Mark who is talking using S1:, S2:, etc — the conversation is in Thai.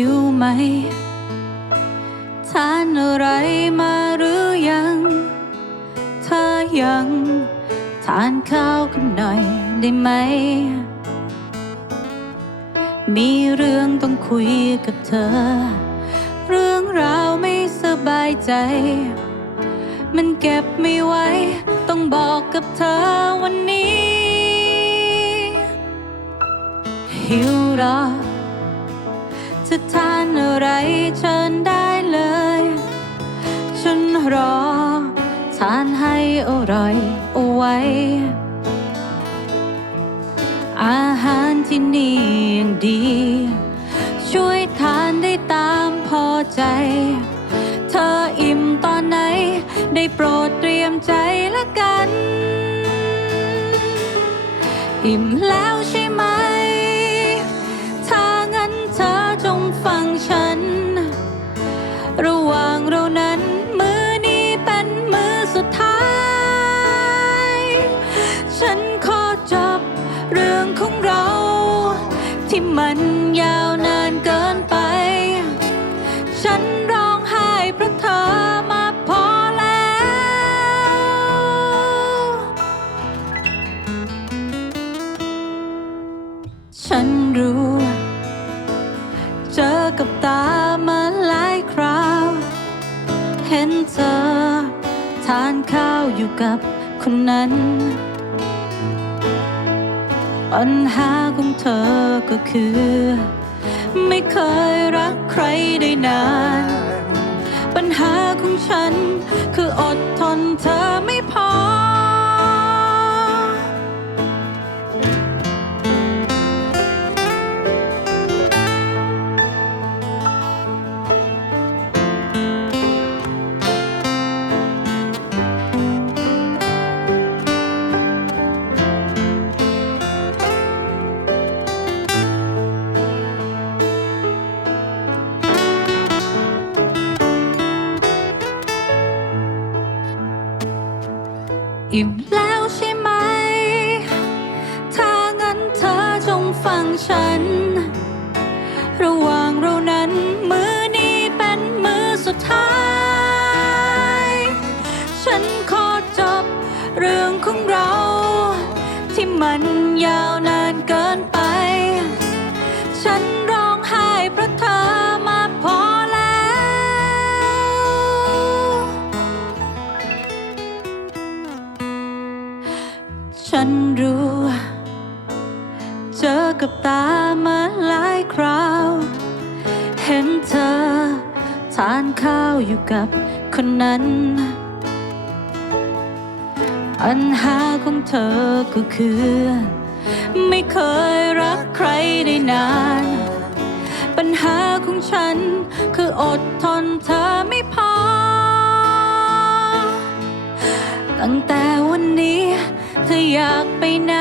S1: ิวไหม ทานอะไรมาหรือยัง ถ้ายัง ทานข้าวกันหน่อยได้ไหม มีเรื่องต้องคุยกับเธอ เรื่องราวไม่สบายใจ มันเก็บไม่ไหวต้องบอกกับเธอวันนี้ หิวรอ จะทานอะไรเชิญได้เลย ฉันรอ ทานให้อร่อยเอาไว้ อาหารที่นี่ยังดี ช่วยทานได้ตามพอใจ เธออิ่มตอนไหน ได้โปรดเตรียมใจละกัน อิ่มแล้วใช่ไหม มันยาวนานเกินไป ฉันร้องไห้เพราะเธอมาพอแล้ว ฉันรู้ เจอกับตามาหลายคราว เห็นเธอ ทานข้าวอยู่กับคนนั้น ปัญหาของเธอก็คือ ไม่เคยรักใครได้นาน ปัญหาของฉันคืออดทนเธอ อิ่มแล้วใช่ไหม ถ้างั้นเธอจงฟังฉัน ระหว่างเรานั้นมือนี้เป็นมือสุดท้าย ฉันขอจบเรื่องของเรา ที่มันยาวนาน ฉันรู้ เจอกับตามาหลายคราว เห็นเธอ ทานข้าวอยู่กับคนนั้น ปัญหาของเธอก็คือ ไม่เคยรักใครได้นาน ปัญหาของฉันคืออดทนเธอไม่พอ ตั้งแต่วันนี้ เธออยากไปไหน